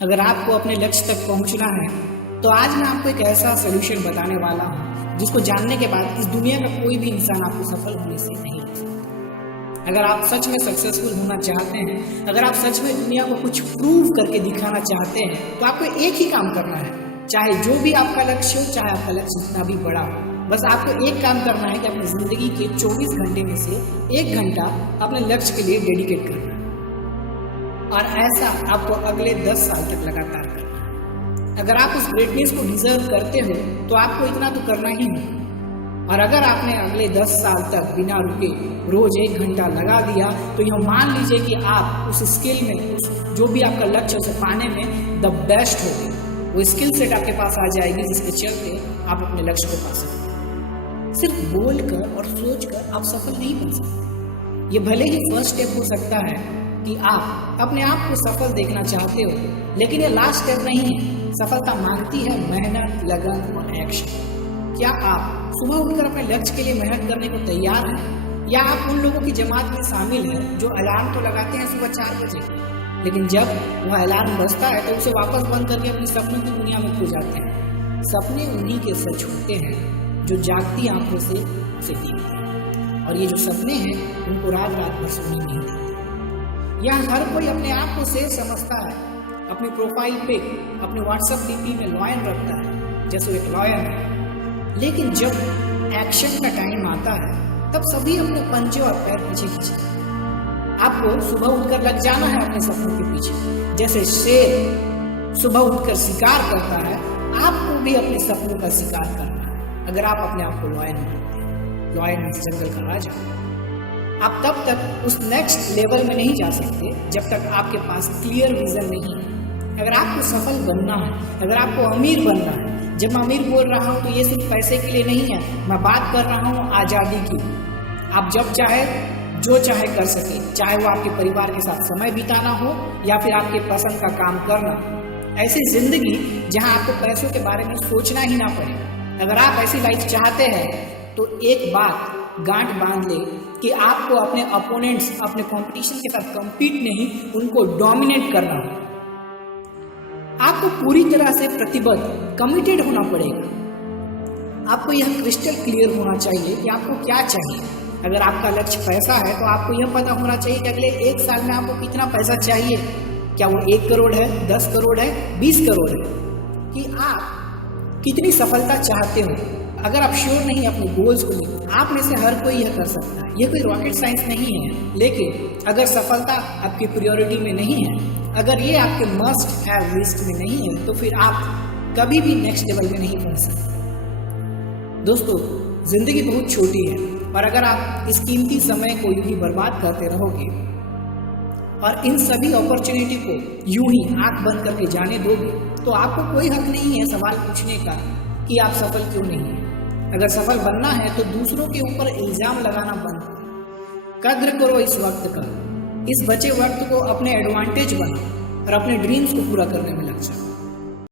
अगर आपको अपने लक्ष्य तक पहुंचना है तो आज मैं आपको एक ऐसा सोल्यूशन बताने वाला हूं जिसको जानने के बाद इस दुनिया का कोई भी इंसान आपको सफल होने से नहीं रोक सकता। अगर आप सच में सक्सेसफुल होना चाहते हैं, अगर आप सच में दुनिया को कुछ प्रूव करके दिखाना चाहते हैं, तो आपको एक ही काम करना है। चाहे जो भी आपका लक्ष्य हो, चाहे आपका लक्ष्य जितना भी बड़ा हो, बस आपको एक काम करना है कि अपनी जिंदगी के 24 घंटे में से 1 घंटा अपने लक्ष्य के लिए डेडिकेट करना है। और ऐसा आपको अगले 10 साल तक लगातार करना है। अगर आप उस ग्रेटनेस को डिजर्व करते हो तो आपको इतना तो करना ही है। और अगर आपने अगले 10 साल तक बिना रुके रोज 1 घंटा लगा दिया तो यह मान लीजिए कि आप उस स्किल में, उस जो भी आपका लक्ष्य उसे पाने में द बेस्ट हो गए। वो स्किल सेट आपके पास आ जाएगी जिसके चलते आप अपने लक्ष्य को पा सकते। सिर्फ बोलकर और सोचकर आप सफल नहीं बन सकते। ये भले ही फर्स्ट स्टेप हो सकता है कि आप अपने आप को सफल देखना चाहते हो, लेकिन ये लास्ट स्टेप नहीं है। सफलता मांगती है मेहनत, लगन और एक्शन। क्या आप सुबह उठकर अपने लक्ष्य के लिए मेहनत करने को तैयार हैं? या आप उन लोगों की जमात में शामिल हैं जो अलार्म तो लगाते हैं सुबह 4 बजे, लेकिन जब वह अलार्म बजता है तो उसे वापस बंद करके अपने सपनों की दुनिया में खो जाते हैं। सपने उन्हीं के सच होते हैं जो जागती आंखों से उसे देखते हैं, और ये जो सपने हैं उनको रात रात भर सोने नहीं देते। यहाँ हर कोई अपने आप को सेफ समझता है, अपनी प्रोफाइल पे, अपने व्हाट्सएप डीपी में लॉयन रखता है जैसे एक लॉयन है, लेकिन जब एक्शन का टाइम आता है तब सभी अपने पंजे और पैर पीछे खींचते हैं। आपको सुबह उठकर लग जाना है अपने सपनों के पीछे। जैसे शेर सुबह उठकर शिकार करता है, आपको भी अपने सपनों का शिकार करना है। अगर आप अपने आप को लॉयन मानते हैं, लॉयन इस जंगल का राजा, आप तब तक उस नेक्स्ट लेवल में नहीं जा सकते जब तक आपके पास क्लियर विजन नहीं है। अगर आपको सफल बनना है, अगर आपको अमीर बनना है, जब मैं अमीर बोल रहा हूँ तो ये सिर्फ पैसे के लिए नहीं है, मैं बात कर रहा हूँ आज़ादी की। आप जब चाहे जो चाहे कर सके, चाहे वो आपके परिवार के साथ समय बिताना हो या फिर आपके पसंद का काम करना। ऐसी जिंदगी जहाँ आपको पैसों के बारे में सोचना ही ना पड़े। अगर आप ऐसी लाइफ चाहते हैं तो एक बात गांठ बांध ले कि आपको अपने अपोनेंट्स, अपने कंपटीशन के साथ compete नहीं, उनको डोमिनेट करना है। आपको पूरी तरह से प्रतिबद्ध, कमिटेड होना पड़ेगा। आपको यह क्रिस्टल क्लियर होना चाहिए कि आपको क्या चाहिए। अगर आपका लक्ष्य पैसा है तो आपको यह पता होना चाहिए कि अगले 1 साल में आपको कितना पैसा चाहिए। क्या वो 1 करोड़ है, 10 करोड़ है, 20 करोड़ है, कि आप कितनी सफलता चाहते हो। अगर आप श्योर नहीं अपने गोल्स को लेकर, आप में से हर कोई यह कर सकता है। ये कोई रॉकेट साइंस नहीं है, लेकिन अगर सफलता आपकी प्रायोरिटी में नहीं है, अगर ये आपके मस्ट हैव लिस्ट में नहीं है, तो फिर आप कभी भी नेक्स्ट लेवल में नहीं पहुंच सकते। दोस्तों, जिंदगी बहुत छोटी है, और अगर आप इस कीमती समय को यूं ही बर्बाद करते रहोगे और इन सभी अपॉर्चुनिटी को यूं ही आंख बंद करके जाने दोगे, तो आपको कोई हक नहीं है सवाल पूछने का कि आप सफल क्यों नहीं हैं। अगर सफल बनना है तो दूसरों के ऊपर इल्जाम लगाना बंद करो। कद्र करो इस वक्त का। इस बचे वक्त को अपने एडवांटेज बनाओ और अपने ड्रीम्स को पूरा करने में लग जाओ।